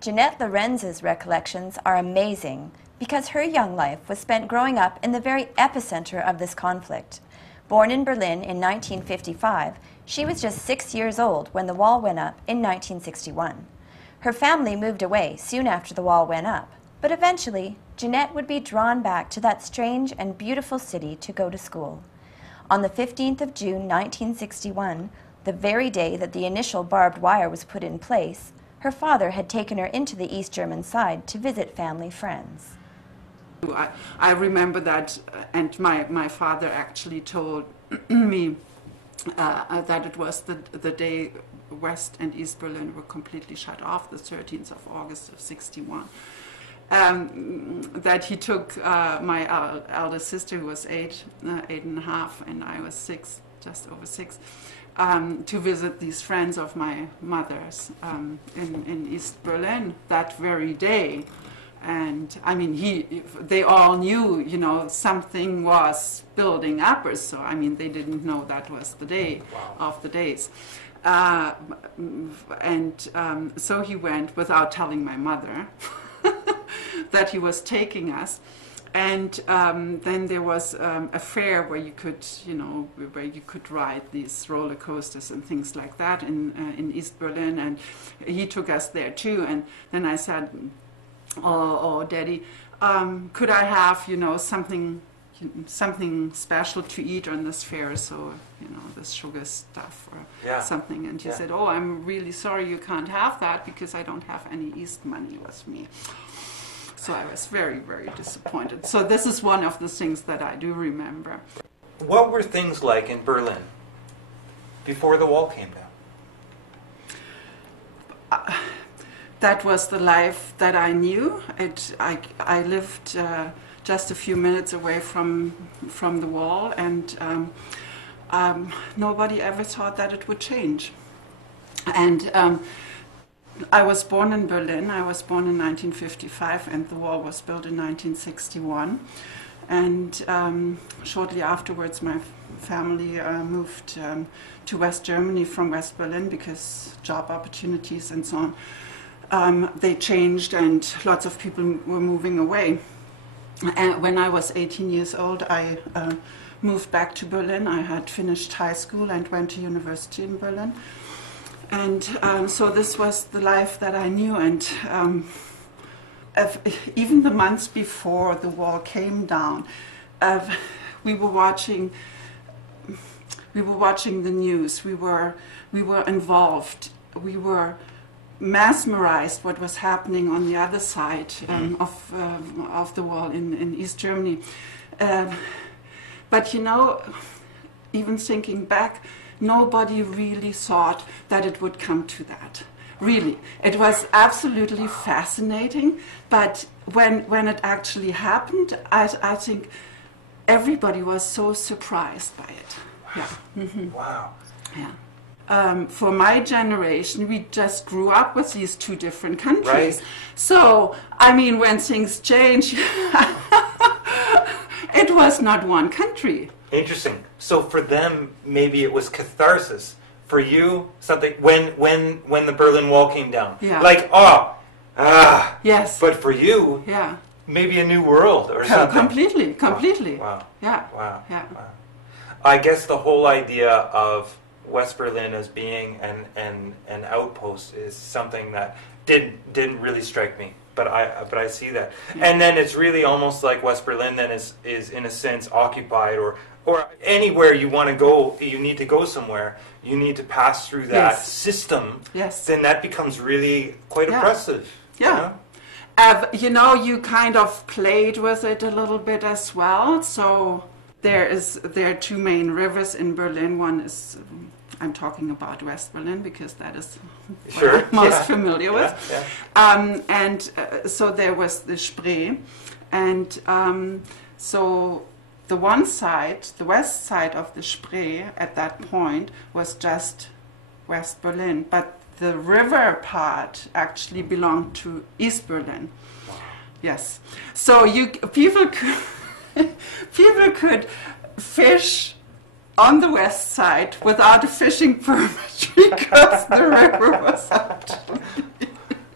Jeanette Lorenz's recollections are amazing because her young life was spent growing up in the very epicenter of this conflict. Born in Berlin in 1955, she was just 6 years old when the wall went up in 1961. Her family moved away soon after the wall went up, but eventually Jeanette would be drawn back to that strange and beautiful city to go to school. On the 15th of June 1961, the very day that the initial barbed wire was put in place, her father had taken her into the East German side to visit family friends. I remember that, and my father actually told me that it was the day West and East Berlin were completely shut off, the 13th of August of 61. That he took my elder sister, who was eight and a half, and I was 6, just over 6, to visit these friends of my mother's in East Berlin that very day. And I mean, they all knew, you know, something was building up or so. I mean, they didn't know that was the day of the days. So he went without telling my mother that he was taking us. And then there was a fair where you could, you know, where you could ride these roller coasters and things like that in East Berlin. And he took us there too. And then I said, "Oh, Daddy, could I have, you know, something special to eat on this fair? So, you know, this sugar stuff or something." And he said, "Oh, I'm really sorry, you can't have that because I don't have any East money with me." So I was very, very disappointed. So this is one of the things that I do remember. What were things like in Berlin before the wall came down? That was the life that I knew. I lived just a few minutes away from the wall, and nobody ever thought that it would change. And I was born in Berlin. I was born in 1955, and the wall was built in 1961. And shortly afterwards, my family moved to West Germany from West Berlin because job opportunities and so on. They changed, and lots of people were moving away. And when I was 18 years old, I moved back to Berlin. I had finished high school and went to university in Berlin. And so this was the life that I knew. And even the months before the wall came down, we were watching the news. We were involved. We were mesmerized what was happening on the other side of the wall in East Germany. But you know, even thinking back, nobody really thought that it would come to that. Really, it was absolutely fascinating. But when it actually happened, I think everybody was so surprised by it. Yeah. Mm-hmm. Wow. Yeah. For my generation, we just grew up with these two different countries. Right. So, I mean, when things change, it was not one country. Interesting. So for them, maybe it was catharsis. For you, something when the Berlin Wall came down, like yes. But for you, maybe a new world or something. Completely. Wow. Yeah. Wow. Yeah. Wow. I guess the whole idea of West Berlin as being an outpost is something that didn't really strike me. But I see that. Yeah. And then it's really almost like West Berlin then is in a sense occupied, or anywhere you want to go, you need to go somewhere, you need to pass through that system. Yes. Then that becomes really quite oppressive. Yeah. You know, you kind of played with it a little bit as well. So there are two main rivers in Berlin. One is, I'm talking about West Berlin because that is what I'm most familiar with. So there was the Spree, and so the one side, the west side of the Spree at that point was just West Berlin, but the river part actually belonged to East Berlin. Wow. Yes. So people could fish on the west side without a fishing permit because the river was actually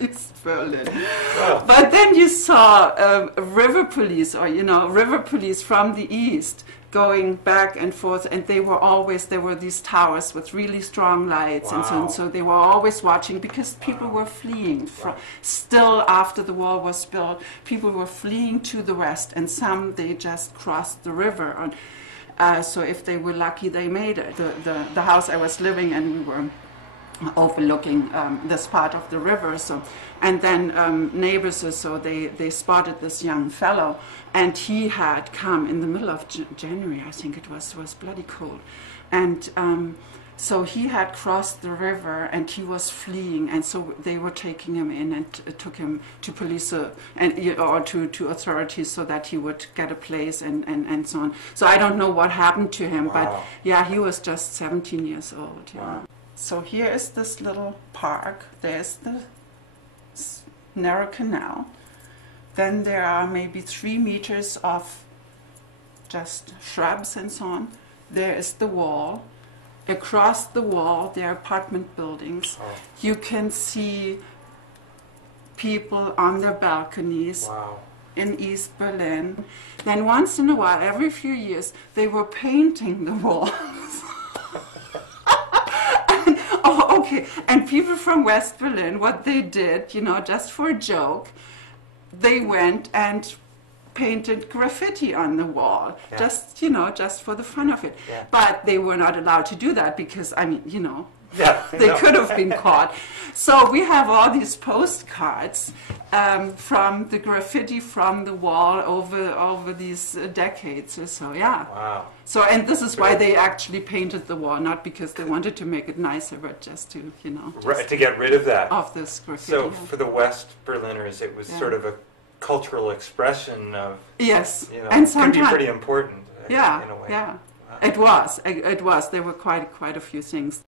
East Berlin. Oh. But then you saw river police, or river police from the east going back and forth, and there were these towers with really strong lights, Wow. and so they were always watching, because people were fleeing from, still after the wall was built, people were fleeing to the west, and some they just crossed the river. So if they were lucky, they made it. The house I was living in, we were overlooking this part of the river. So, and then neighbors or so, they spotted this young fellow, and he had come in the middle of January, I think it was bloody cold, and so he had crossed the river and he was fleeing, and so they were taking him in and took him to police or to authorities so that he would get a place and so on. So I don't know what happened to him, but Wow. yeah, he was just 17 years old. Yeah. Wow. So here is this little park. There's the narrow canal. Then there are maybe 3 meters of just shrubs and so on. There is the wall. Across the wall, there are apartment buildings. Oh. You can see people on their balconies Wow. in East Berlin. Then once in a while, every few years, they were painting the walls. Oh, okay. And people from West Berlin, what they did, just for a joke, they went and painted graffiti on the wall, Yeah. just for the fun of it. Yeah. But they were not allowed to do that because, Yeah. they no. could have been caught. So we have all these postcards from the graffiti from the wall over these decades or so, yeah. Wow. So, and this is why they actually painted the wall, not because they wanted to make it nicer, but just to, Right, to get rid of that. of this graffiti. So for the West Berliners, it was Yeah. sort of a cultural expression of, Yes, and and could be sometimes, pretty important. yeah, in a way. yeah. Wow. It was. There were quite a few things.